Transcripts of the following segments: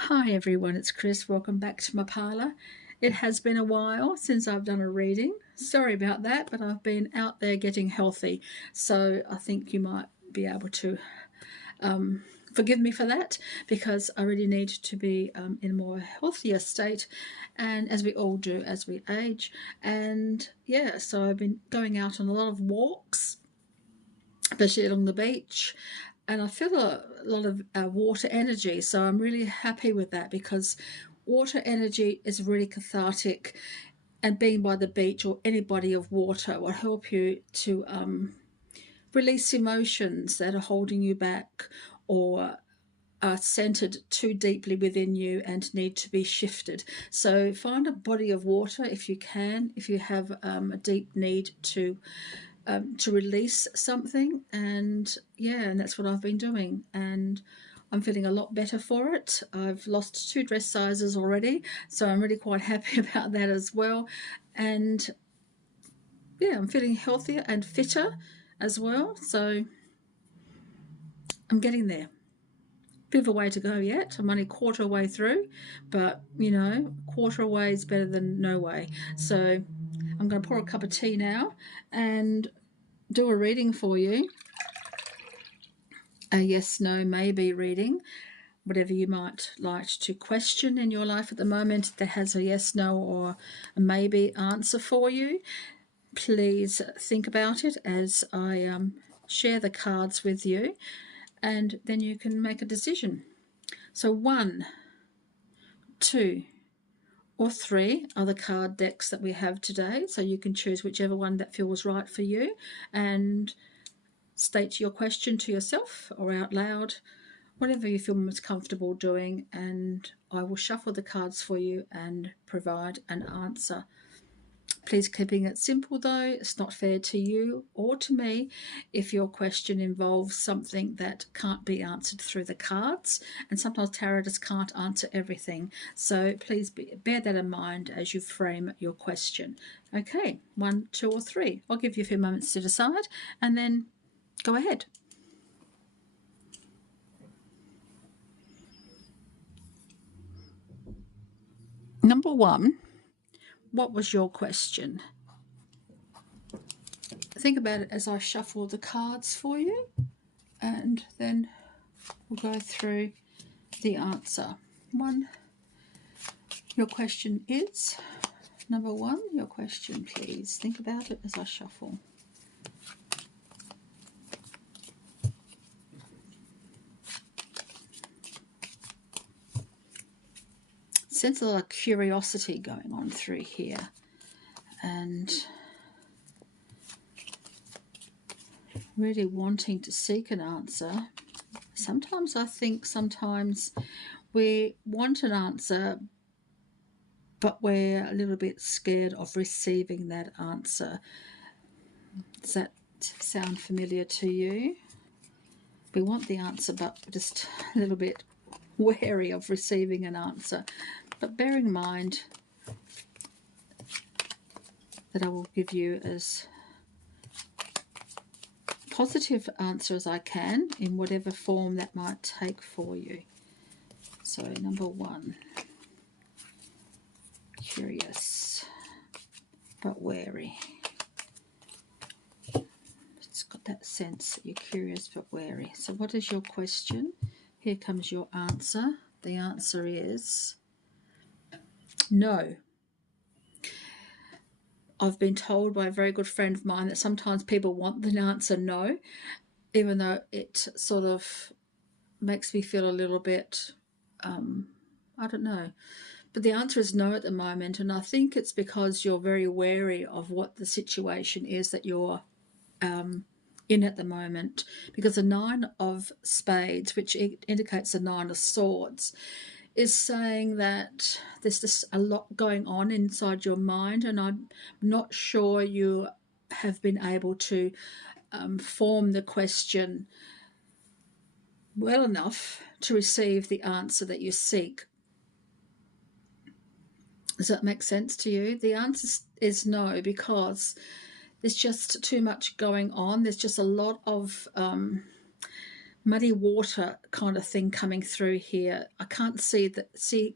Hi everyone, it's Chris. Welcome back to my parlour. It has been a while since I've done a reading. Sorry about that, but I've been out there getting healthy, so I think you might be able to forgive me for that, because I really need to be in a more healthier state, and as we all do as we age. And yeah, so I've been going out on a lot of walks, especially along the beach, and I feel a lot of water energy. So I'm really happy with that, because water energy is really cathartic, and being by the beach or any body of water will help you to release emotions that are holding you back, or are centered too deeply within you and need to be shifted. So find a body of water if you can, if you have a deep need to release something. And yeah, and that's what I've been doing, and I'm feeling a lot better for it. I've lost 2 dress sizes already, so I'm really quite happy about that as well. And yeah, I'm feeling healthier and fitter as well, so I'm getting there. Bit of a way to go yet. I'm only a quarter way through, but you know, quarter way is better than no way. So I'm going to pour a cup of tea now and do a reading for you. A yes, no, maybe reading. Whatever you might like to question in your life at the moment that has a yes, no, or a maybe answer for you, please think about it as I share the cards with you, and then you can make a decision. So 1, 2, or 3 are the card decks that we have today, so you can choose whichever one that feels right for you and state your question to yourself or out loud, whatever you feel most comfortable doing, and I will shuffle the cards for you and provide an answer. Please keeping it simple though. It's not fair to you or to me if your question involves something that can't be answered through the cards, and sometimes tarot just can't answer everything, so please bear that in mind as you frame your question. Okay, 1, 2, or 3. I'll give you a few moments to decide, and then go ahead. Number 1, what was your question? Think about it as I shuffle the cards for you, and then we'll go through the answer. 1, your question is, number 1, your question, please. Think about it as I shuffle. Sense a lot of curiosity going on through here, and really wanting to seek an answer. Sometimes I think we want an answer, but we're a little bit scared of receiving that answer. Does that sound familiar to you? We want the answer, but we're just a little bit wary of receiving an answer. But bear in mind that I will give you as positive answer as I can in whatever form that might take for you. So number 1, curious but wary. It's got that sense that you're curious but wary. So what is your question? Here comes your answer. The answer is no. I've been told by a very good friend of mine that sometimes people want the answer no, even though it sort of makes me feel a little bit, I don't know. But the answer is no at the moment, and I think it's because you're very wary of what the situation is that you're in at the moment. Because the 9 of Spades, which indicates the 9 of Swords, is saying that there's just a lot going on inside your mind, and I'm not sure you have been able to form the question well enough to receive the answer that you seek. Does that make sense to you? The answer is no, because there's just too much going on. There's just a lot of muddy water kind of thing coming through here. I can't see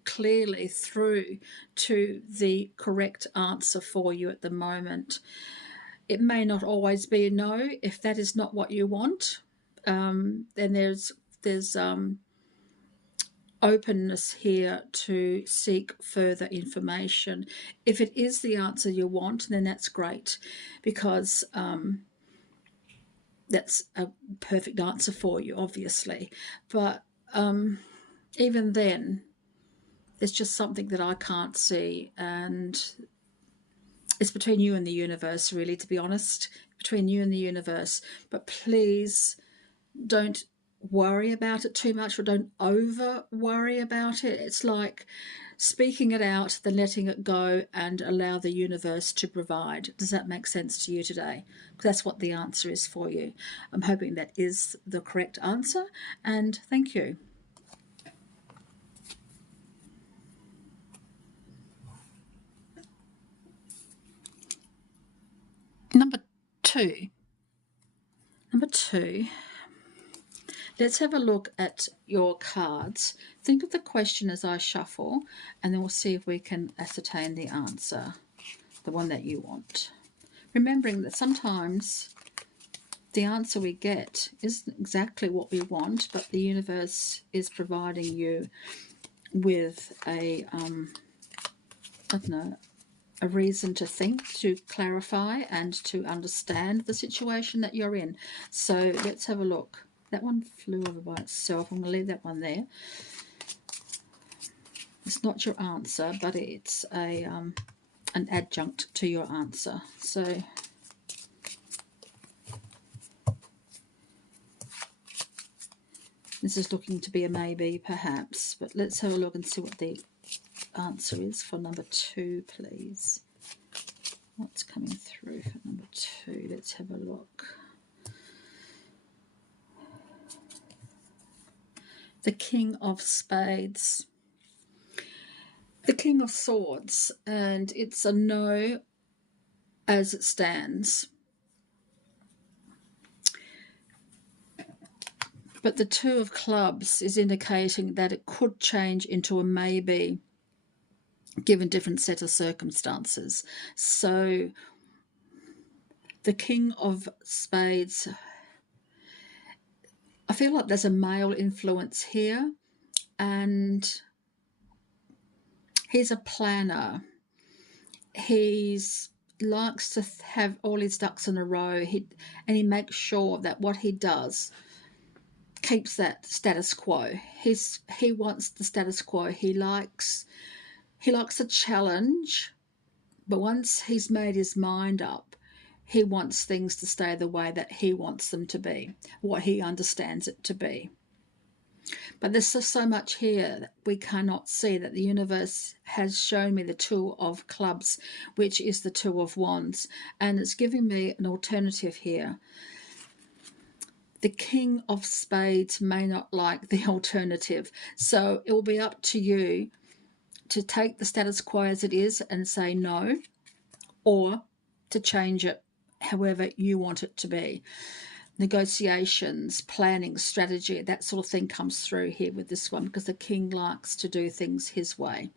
clearly through to the correct answer for you at the moment. It may not always be a no. If that is not what you want, then there's openness here to seek further information. If it is the answer you want, then that's great, because that's a perfect answer for you, obviously. But even then, there's just something that I can't see, and it's between you and the universe, really, to be honest, between you and the universe. But please don't worry about it too much, or don't over worry about it. It's like speaking it out, then letting it go, and allow the universe to provide. Does that make sense to you today? Because that's what the answer is for you. I'm hoping that is the correct answer, and thank you. Number two. Let's have a look at your cards. Think of the question as I shuffle, and then we'll see if we can ascertain the answer, the one that you want. Remembering that sometimes the answer we get isn't exactly what we want, but the universe is providing you with a a reason to think, to clarify, and to understand the situation that you're in. So let's have a look. That one flew over by itself. I'm going to leave that one there. It's not your answer, but it's an adjunct to your answer. So this is looking to be a maybe, perhaps. But let's have a look and see what the answer is for number two, please. What's coming through for number two? Let's have a look. The King of Spades. The King of Swords, and it's a no as it stands. But the Two of Clubs is indicating that it could change into a maybe, given different set of circumstances. So the King of Spades, I feel like there's a male influence here, and he's a planner. He likes to have all his ducks in a row, and he makes sure that what he does keeps that status quo. He wants the status quo. He likes a challenge, but once he's made his mind up, he wants things to stay the way that he wants them to be, what he understands it to be. But there's so much here that we cannot see, that the universe has shown me the Two of Clubs, which is the Two of Wands, and it's giving me an alternative here. The King of Spades may not like the alternative, so it will be up to you to take the status quo as it is and say no, or to change it however you want it to be. Negotiations, planning, strategy, that sort of thing comes through here with this one, because the king likes to do things his way.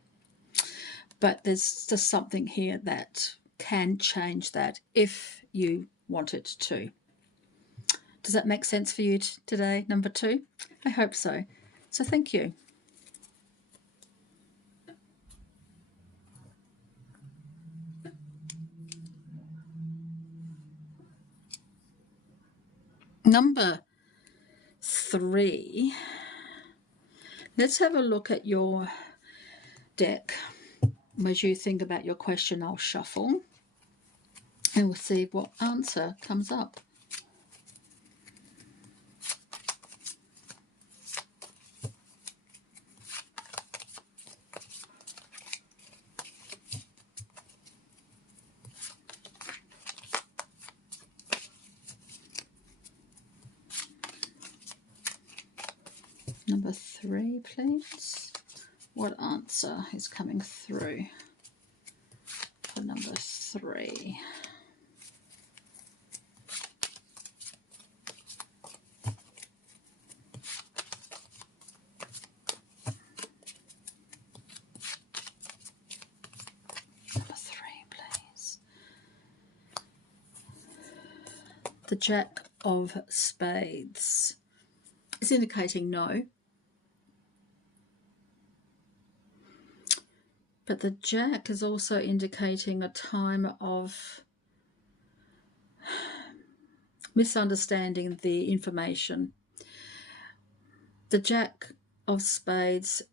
But there's just something here that can change that if you want it to. Does that make sense for you today, number two? I hope so. So thank you. Number three. Let's have a look at your deck. As you think about your question, I'll shuffle, and we'll see what answer comes up. Number three, please. What answer is coming through for number three? The Jack of Spades is indicating no. But the Jack is also indicating a time of misunderstanding the information. The Jack of Spades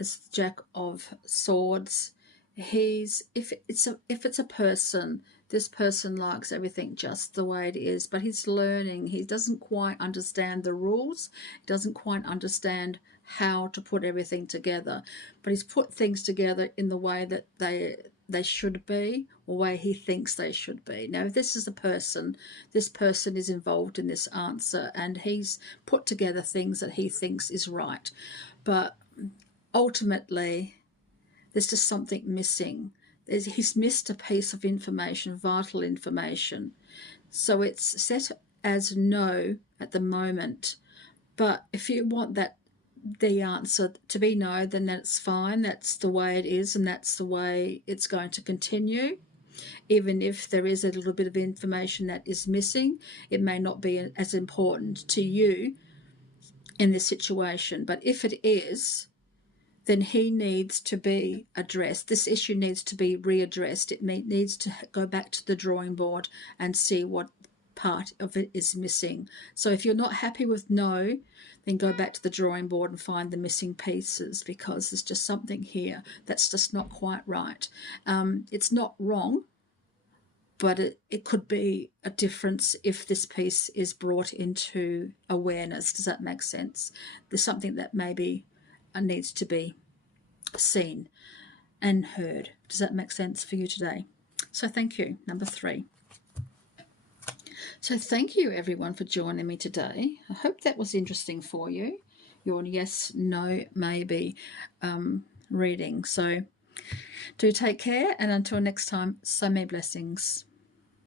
is the Jack of Swords. If it's a person, this person likes everything just the way it is, but he's learning. He doesn't quite understand the rules. He doesn't quite understand how to put everything together, but he's put things together in the way that they should be, or way he thinks they should be. Now, if this is a person, this person is involved in this answer, and he's put together things that he thinks is right, but ultimately there's just something missing. He's missed a piece of information, vital information. So it's set as no at the moment, but if you want the answer to be no, then that's fine. That's the way it is, and that's the way it's going to continue. Even if there is a little bit of information that is missing, it may not be as important to you in this situation. But if it is, then he needs to be addressed. This issue needs to be readdressed. It needs to go back to the drawing board and see what part of it is missing. So if you're not happy with no, then go back to the drawing board and find the missing pieces, because there's just something here that's just not quite right. It's not wrong, but it could be a difference if this piece is brought into awareness. Does that make sense? There's something that maybe needs to be seen and heard. Does that make sense for you today? So thank you. Number 3. So thank you everyone for joining me today. I hope that was interesting for you, your yes, no, maybe reading. So do take care, and until next time, so many blessings.